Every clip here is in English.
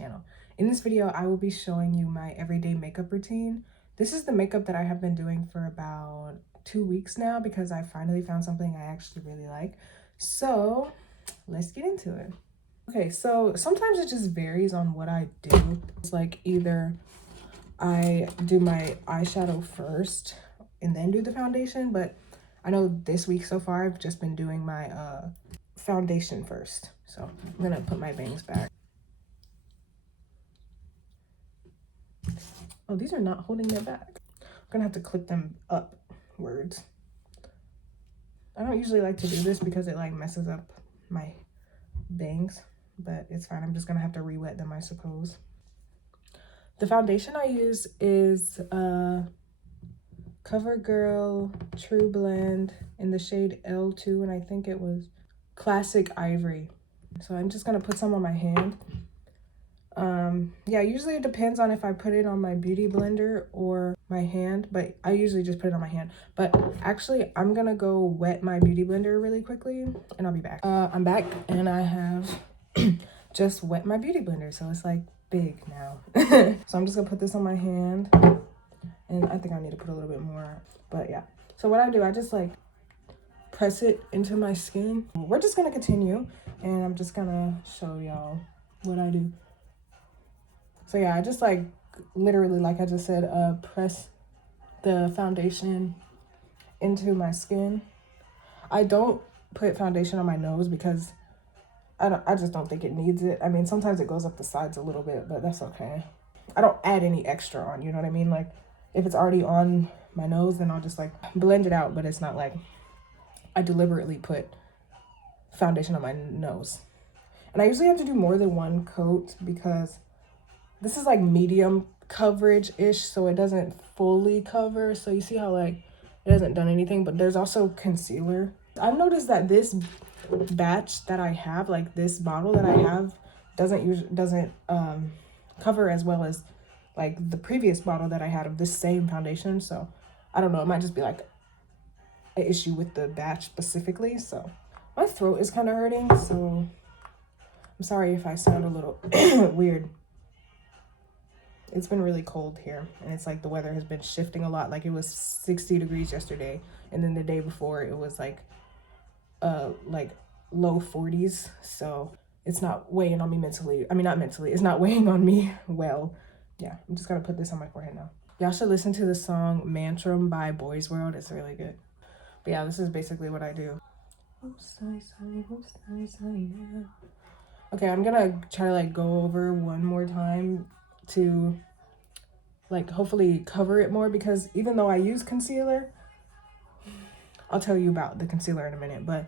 channel. In this video, I will be showing you my everyday makeup routine. This is the makeup that I have been doing for about 2 weeks now because I finally found something I actually really like. So let's get into it. Okay, so sometimes it just varies on what I do. It's like either I do my eyeshadow first and then do the foundation, but I know this week so far I've just been doing my foundation first. So I'm gonna put my bangs back. Oh, these are not holding their back. I'm gonna have to clip them upwards. I don't usually like to do this because it like messes up my bangs, but it's fine. I'm just gonna have to re-wet them, I suppose. The foundation I use is CoverGirl True Blend in the shade L2, and I think it was Classic Ivory. So I'm just gonna put some on my hand. Yeah, usually it depends on if I put it on my beauty blender or my hand, but I usually just put it on my hand. But actually, I'm gonna go wet my beauty blender really quickly and I'll be back. I'm back and I have just wet my beauty blender, so it's like big now. So I'm just gonna put this on my hand, and I think I need to put a little bit more, but yeah. So what I do, I just like press it into my skin. We're just gonna continue and I'm just gonna show y'all what I do. So yeah, I just like literally, like I just said, press the foundation into my skin. I don't put foundation on my nose because I just don't think it needs it. I mean, sometimes it goes up the sides a little bit, but that's okay. I don't add any extra on, you know what I mean? Like if it's already on my nose, then I'll just like blend it out, but it's not like I deliberately put foundation on my nose. And I usually have to do more than one coat because this is like medium coverage-ish, so it doesn't fully cover. So you see how like it hasn't done anything, but there's also concealer. I've noticed that this batch that I have, like this bottle that I have, doesn't cover as well as like the previous bottle that I had of this same foundation. So I don't know, it might just be like an issue with the batch specifically. So my throat is kind of hurting, so I'm sorry if I sound a little weird. It's been really cold here, and it's like the weather has been shifting a lot. Like it was 60 degrees yesterday, and then the day before it was like low 40s. So it's not weighing on me mentally. I mean, not mentally, it's not weighing on me well. Yeah, I'm just gonna put this on my forehead now. Y'all should listen to the song Mantram by Boys World. It's really good. But yeah, this is basically what I do. Okay, I'm gonna try to like go over one more time to like hopefully cover it more, because even though I use concealer, I'll tell you about the concealer in a minute, but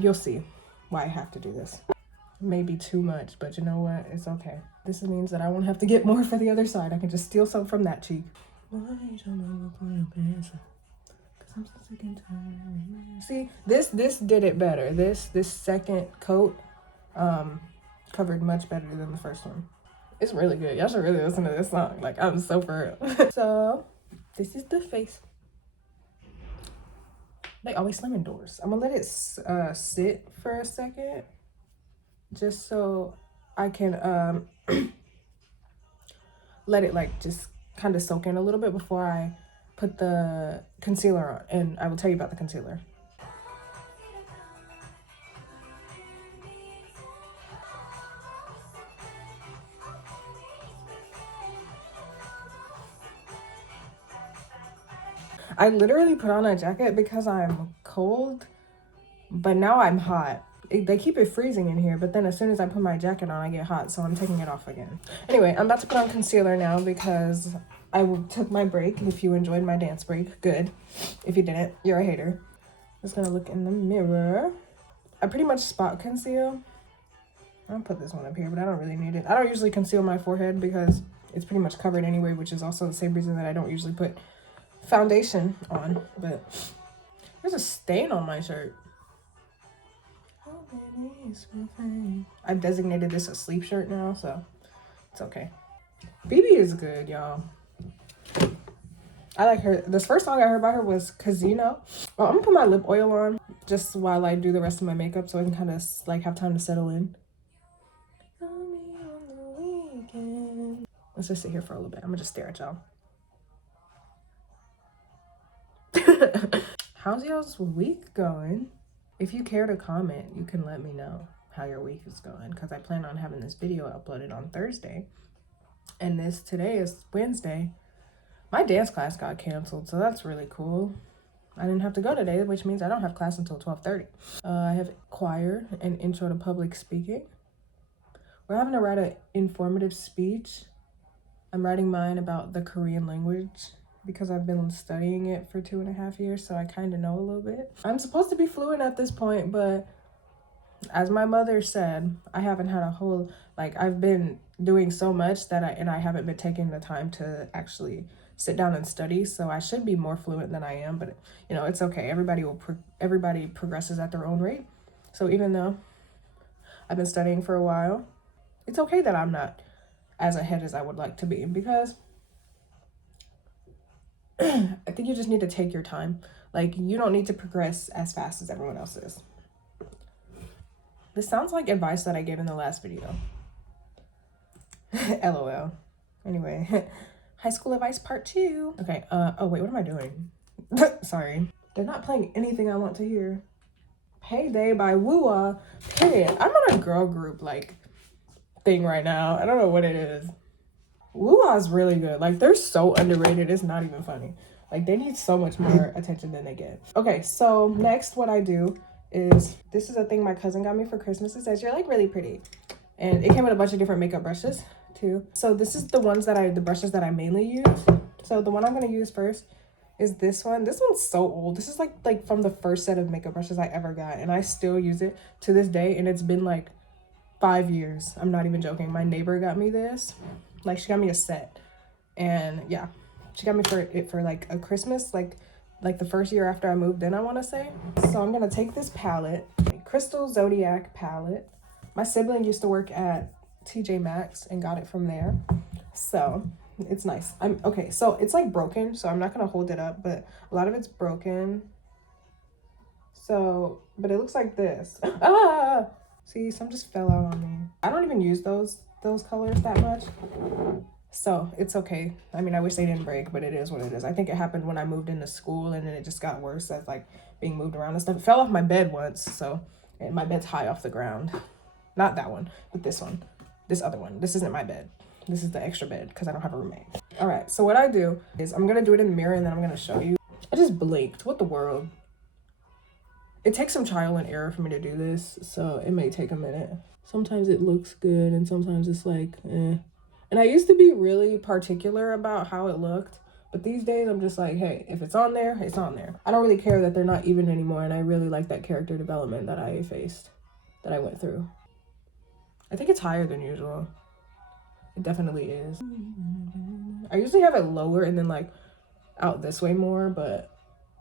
you'll see why I have to do this. Maybe too much, but you know what? It's okay. This means that I won't have to get more for the other side. I can just steal some from that cheek. See, this did it better. This second coat covered much better than the first one. It's really good. Y'all should really listen to this song. Like, I'm so for real. So this is the face. They always slam indoors. I'm gonna let it sit for a second, just so I can let it like just kind of soak in a little bit before I put the concealer on, and I will tell you about the concealer. I literally put on a jacket because I'm cold, but now I'm hot. They keep it freezing in here, but then as soon as I put my jacket on, I get hot, so I'm taking it off again. Anyway, I'm about to put on concealer now because I took my break. If you enjoyed my dance break, good. If you didn't, you're a hater. Just gonna look in the mirror. I pretty much spot conceal. I'll put this one up here, but I don't really need it. I don't usually conceal my forehead because it's pretty much covered anyway, which is also the same reason that I don't usually put foundation on. But there's a stain on my shirt. I've designated this a sleep shirt now, so it's okay. BB is good, y'all. I like her. This first song I heard by her was Casino. Oh, I'm gonna put my lip oil on just while I do the rest of my makeup so I can kind of like have time to settle in. Let's just sit here for a little bit. I'm gonna just stare at y'all. How's y'all's week going? If you care to comment, you can let me know how your week is going, because I plan on having this video uploaded on Thursday, and today is Wednesday. My dance class got canceled, so that's really cool. I didn't have to go today, which means I don't have class until 12:30. I have choir and intro to public speaking. We're having to write an informative speech. I'm writing mine about the Korean language because I've been studying it for 2.5 years, so I kind of know a little bit. I'm supposed to be fluent at this point, but as my mother said, I haven't had a whole, I've been doing so much that I haven't been taking the time to actually sit down and study, so I should be more fluent than I am, but you know, it's okay. Everybody progresses at their own rate. So even though I've been studying for a while, it's okay that I'm not as ahead as I would like to be, because I think you just need to take your time. You don't need to progress as fast as everyone else is. This sounds like advice that I gave in the last video. LOL. Anyway, high school advice part 2. Okay, oh wait, what am I doing? Sorry. They're not playing anything I want to hear. Payday by Woo-ah, period. I'm on a girl group, thing right now. I don't know what it is. Woo-ah's really good. They're so underrated, it's not even funny. They need so much more attention than they get. Okay, so next what I do is, this is a thing my cousin got me for Christmas. It says, "You're really pretty." And it came with a bunch of different makeup brushes too. So this is the brushes that I mainly use. So the one I'm gonna use first is this one. This one's so old. This is like from the first set of makeup brushes I ever got, and I still use it to this day, and it's been 5 years. I'm not even joking. My neighbor got me this. She got me a set, and yeah, she got me for a Christmas, the first year after I moved in, I want to say. So I'm gonna take this palette, Crystal Zodiac palette. My sibling used to work at TJ Maxx and got it from there, so it's nice. Okay, so it's broken, so I'm not gonna hold it up, but a lot of it's broken. So, but it looks like this. Ah, see, some just fell out on me. I don't even use those colors that much, so it's okay. I mean, I wish they didn't break, but it is what it is. I think it happened when I moved into school, and then it just got worse as being moved around and stuff. It fell off my bed once, so, and my bed's high off the ground. Not that one, but this one. This other one. This isn't my bed. This is the extra bed because I don't have a roommate. All right, so what I do is I'm gonna do it in the mirror, and then I'm gonna show you. I just blinked. What the world? It takes some trial and error for me to do this, so it may take a minute. Sometimes it looks good, and sometimes it's eh. And I used to be really particular about how it looked, but these days I'm just hey, if it's on there, it's on there. I don't really care that they're not even anymore, and I really like that character development that I went through. I think it's higher than usual. It definitely is. I usually have it lower and then out this way more, but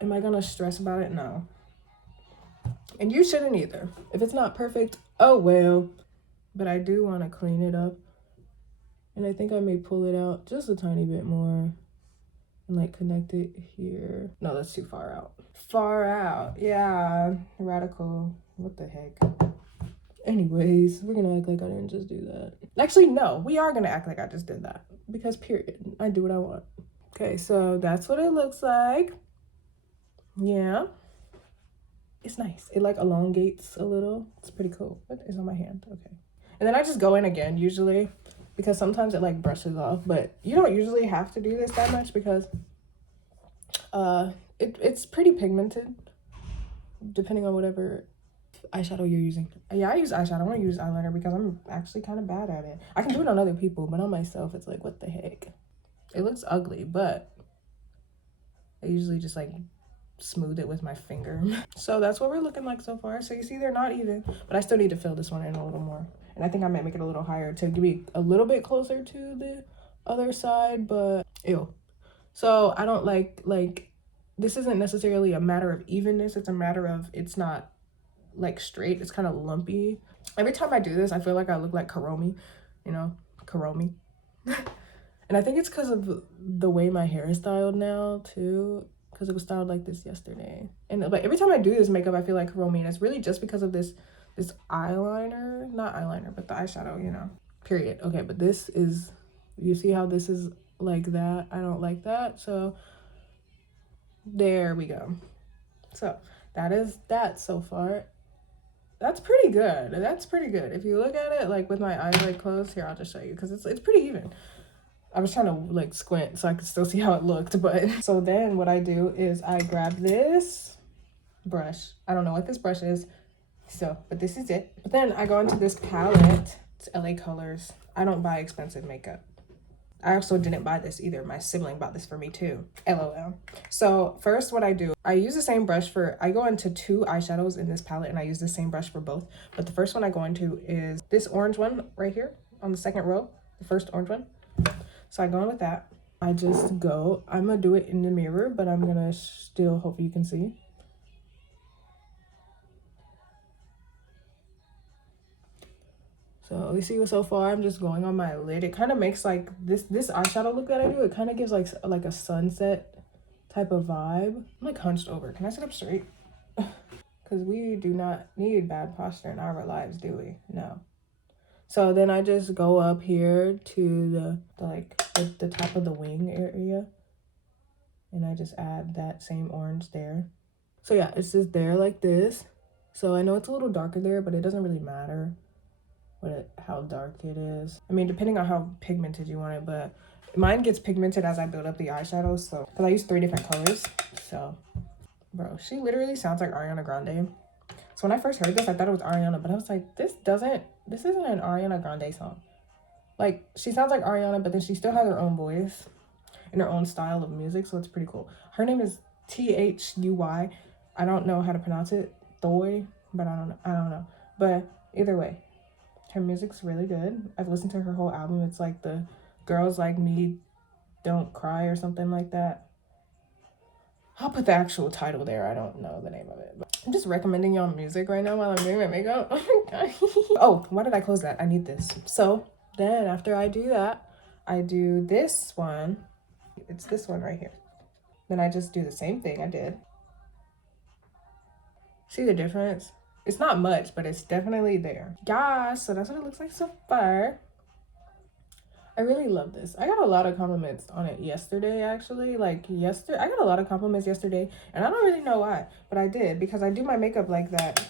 am I gonna stress about it? No. And you shouldn't either. If it's not perfect, oh well. But I do want to clean it up. And I think I may pull it out just a tiny bit more and connect it here. No, that's too far out. Far out, yeah. Radical. What the heck? Anyways, we're gonna act like I didn't just do that. Actually, no, we are gonna act like I just did that, because period, I do what I want. Okay, so that's what it looks like. Yeah, it's nice. It elongates a little. It's pretty cool. What is on my hand? Okay, and then I just go in again usually, because sometimes it brushes off, but you don't usually have to do this that much because it's pretty pigmented depending on whatever eyeshadow you're using. Yeah, I use eyeshadow. I want to use eyeliner because I'm actually kind of bad at it. I can do it on other people, but on myself it's what the heck. It looks ugly, but I usually just smooth it with my finger. So that's what we're looking like so far. So you see they're not even, but I still need to fill this one in a little more, and I think I might make it a little higher to be a little bit closer to the other side, but ew. So I don't this isn't necessarily a matter of evenness. It's a matter of it's not straight. It's kind of lumpy. Every time I do this, I feel like I look like Karomi, Karomi. And I think it's because of the way my hair is styled now too, because it was styled like this yesterday. And every time I do this makeup, I feel like Karomi, and it's really just because of this eyeliner, not eyeliner, but the eyeshadow, period. Okay, but this is You see how this is like that? I don't like that. So there we go. So that is that so far. That's pretty good. That's pretty good. If you look at it like with my eyes like closed, here, I'll just show you because it's pretty even. I was trying to like squint so I could still see how it looked, but so then what I do is I grab this brush. I don't know what this brush is, so, but this is it. But then I go into this palette. It's LA Colors. I don't buy expensive makeup. I also didn't buy this either. My sibling bought this for me too. LOL. So first what I do, I use the same brush I go into 2 eyeshadows in this palette and I use the same brush for both. But the first one I go into is this orange one right here on the second row, the first orange one. So I go in with that. I just go, I'm gonna do it in the mirror, but I'm gonna still hope you can see. So you see so far I'm just going on my lid. It kind of makes like this eyeshadow look that I do, it kind of gives like a sunset type of vibe. I'm like hunched over. Can I sit up straight? Because we do not need bad posture in our lives, do we? No. So then I just go up here to the top of the wing area. And I just add that same orange there. So yeah, it's just there like this. So I know it's a little darker there, but it doesn't really matter how dark it is. I mean, depending on how pigmented you want it, but mine gets pigmented as I build up the eyeshadow. So, because I use 3 different colors. So, bro, she literally sounds like Ariana Grande. So when I first heard this, I thought it was Ariana, but I was like, this isn't an Ariana Grande song. Like, she sounds like Ariana, but then she still has her own voice and her own style of music, so it's pretty cool. Her name is THUY. I don't know how to pronounce it, Thoy, but I don't know. But either way, her music's really good. I've listened to her whole album. It's like the Girls Like Me Don't Cry or something like that. I'll put the actual title there. I don't know the name of it. But I'm just recommending y'all music right now while I'm doing my makeup. Oh my god. Oh, why did I close that? I need this. So then after I do that, I do this one. It's this one right here. Then I just do the same thing I did. See the difference? It's not much, but it's definitely there. Yeah, so that's what it looks like so far. I really love this. I got a lot of compliments on it yesterday, actually. I got a lot of compliments yesterday, and I don't really know why, but I did, because I do my makeup like that.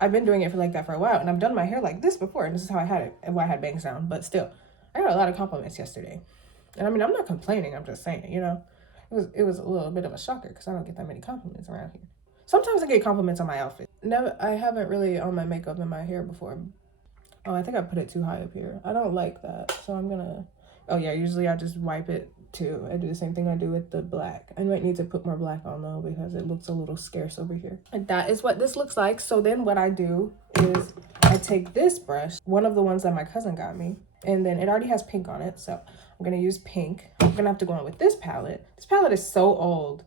I've been doing it like that for a while, and I've done my hair like this before, and this is how I had it, and why I had bangs down, but still, I got a lot of compliments yesterday. And I mean, I'm not complaining, I'm just saying, you know? It was a little bit of a shocker, because I don't get that many compliments around here. Sometimes I get compliments on my outfit. Never, I haven't really on my makeup and my hair before. Oh, I think I put it too high up here. I don't like that, so I'm gonna... Oh yeah, usually I just wipe it too. I do the same thing I do with the black. I might need to put more black on though, because it looks a little scarce over here. And that is what this looks like. So then what I do is I take this brush, one of the ones that my cousin got me, and then it already has pink on it, so I'm gonna use pink. I'm gonna have to go in with this palette. This palette is so old.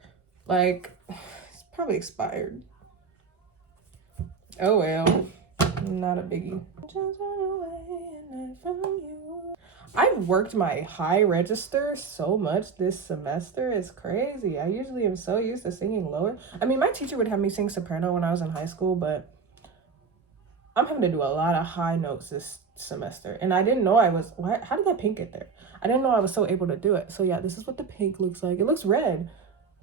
Like, it's probably expired. Oh well, not a biggie. Just run away from you. I've worked my high register so much this semester. It's crazy. I usually am so used to singing lower. I mean, my teacher would have me sing soprano when I was in high school, but I'm having to do a lot of high notes this semester. And I didn't know how did that pink get there? I didn't know I was so able to do it. So yeah, this is what the pink looks like. It looks red,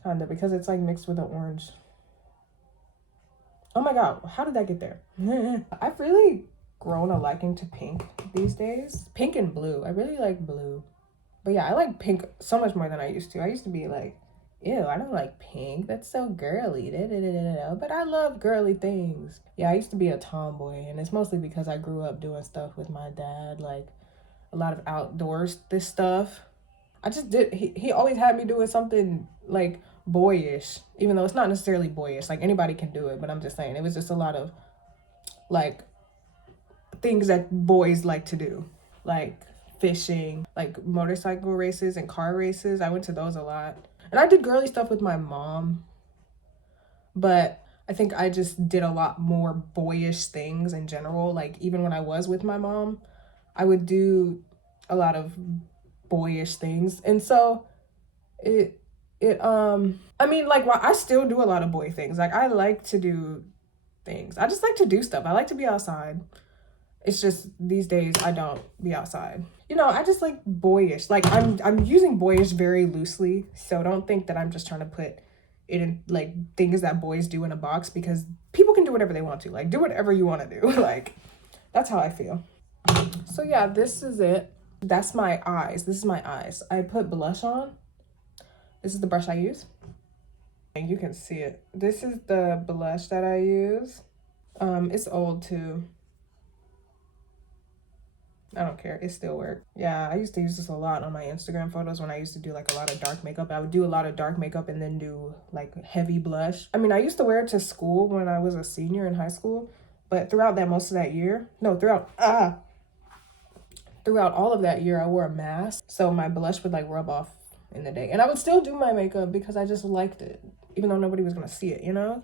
kind of, because it's like mixed with the orange. Oh my god, how did that get there? I've really grown a liking to pink these days. Pink and blue. I really like blue. But yeah, I like pink so much more than I used to. I used to be like, ew, I don't like pink. That's so girly. But I love girly things. Yeah, I used to be a tomboy, and it's mostly because I grew up doing stuff with my dad, like a lot of outdoors stuff. I just did, he always had me doing something like boyish, even though it's not necessarily boyish. Like anybody can do it, but I'm just saying it was just a lot of like things that boys like to do, like fishing, like motorcycle races and car races. I went to those a lot. And I did girly stuff with my mom, but I think I just did a lot more boyish things in general. Like even when I was with my mom, I would do a lot of boyish things. And so I mean, like, well, I still do a lot of boy things. Like I like to do things. I just like to do stuff. I like to be outside. It's just these days I don't be outside. you know, I just like boyish. Like I'm using boyish very loosely, so don't think that I'm just trying to put it in like things that boys do in a box, because people can do whatever they want to. Like do whatever you want to do. Like that's how I feel. So yeah, this is it. That's my eyes. This is my eyes. I put blush on. This is the brush I use. And you can see it. This is the blush that I use. It's old too. I don't care. It still works. Yeah, I used to use this a lot on my Instagram photos when I used to do like a lot of dark makeup. I would do a lot of dark makeup and then do like heavy blush. I mean, I used to wear it to school when I was a senior in high school, but throughout most of that year, throughout all of that year, I wore a mask. So my blush would like rub off in the day. And I would still do my makeup because I just liked it, even though nobody was gonna see it, you know?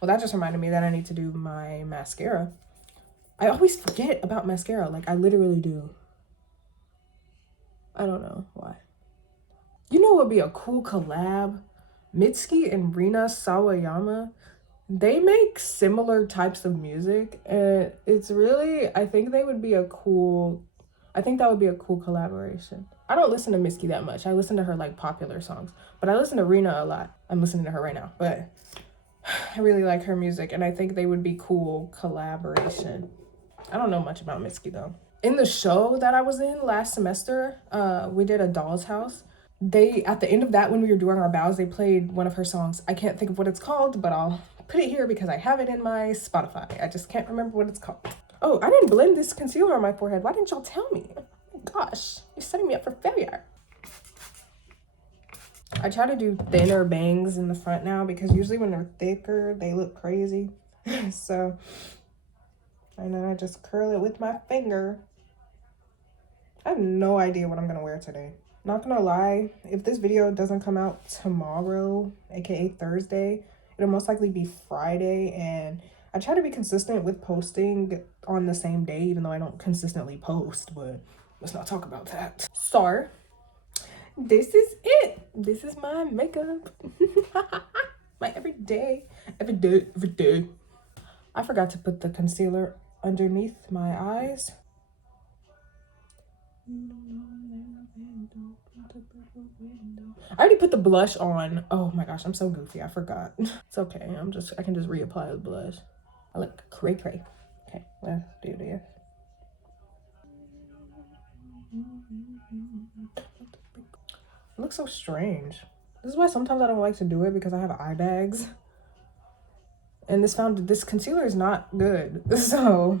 Well, that just reminded me that I need to do my mascara. I always forget about mascara. Like, I literally do. I don't know why. You know what would be a cool collab? Mitski and Rina Sawayama. They make similar types of music. And it's really, I think that would be a cool collaboration. I don't listen to Mitski that much. I listen to her, like, popular songs. But I listen to Rina a lot. I'm listening to her right now. But I really like her music. And I think they would be cool collaboration. I don't know much about Mitski though. In the show that I was in last semester, we did a doll's house. At the end of that, when we were doing our bows, they played one of her songs. I can't think of what it's called, but I'll put it here because I have it in my Spotify. I just can't remember what it's called. Oh, I didn't blend this concealer on my forehead. Why didn't y'all tell me? Oh my gosh, you're setting me up for failure. I try to do thinner bangs in the front now because usually when they're thicker, they look crazy. So, and then I just curl it with my finger. I have no idea what I'm gonna wear today. Not gonna lie, if this video doesn't come out tomorrow, aka Thursday, it'll most likely be Friday, and I try to be consistent with posting on the same day, even though I don't consistently post, but let's not talk about that. So, this is it. This is my makeup. My everyday. I forgot to put the concealer underneath my eyes. I already put the blush on. Oh my gosh, I'm so goofy. I forgot. It's okay. I can just reapply the blush. I look cray cray. Okay, let's do this. It looks so strange. This is why sometimes I don't like to do it, because I have eye bags. And this concealer is not good. So,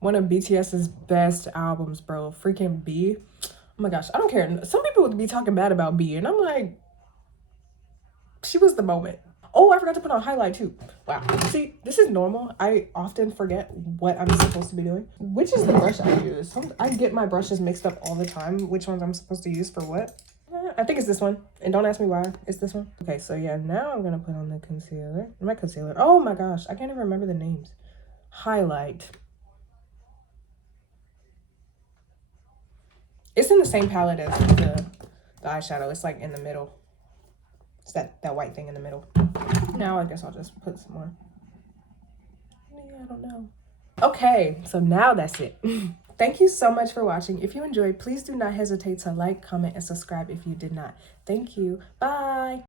one of BTS's best albums, bro. Freaking B. Oh my gosh, I don't care. Some people would be talking bad about B, and I'm like, she was the moment. Oh, I forgot to put on highlight too. Wow. See, this is normal. I often forget what I'm supposed to be doing. Which is the brush I use? I get my brushes mixed up all the time. Which ones I'm supposed to use for what? I think it's this one. And don't ask me why. It's this one. Okay, so yeah, now I'm gonna put on the concealer. My concealer. Oh my gosh, I can't even remember the names. Highlight. It's in the same palette as the eyeshadow. It's like in the middle. It's that white thing in the middle. Now I guess I'll just put some more. Yeah, I don't know. Okay, so now that's it. Thank you so much for watching. If you enjoyed, please do not hesitate to like, comment, and subscribe if you did not. Thank you. Bye.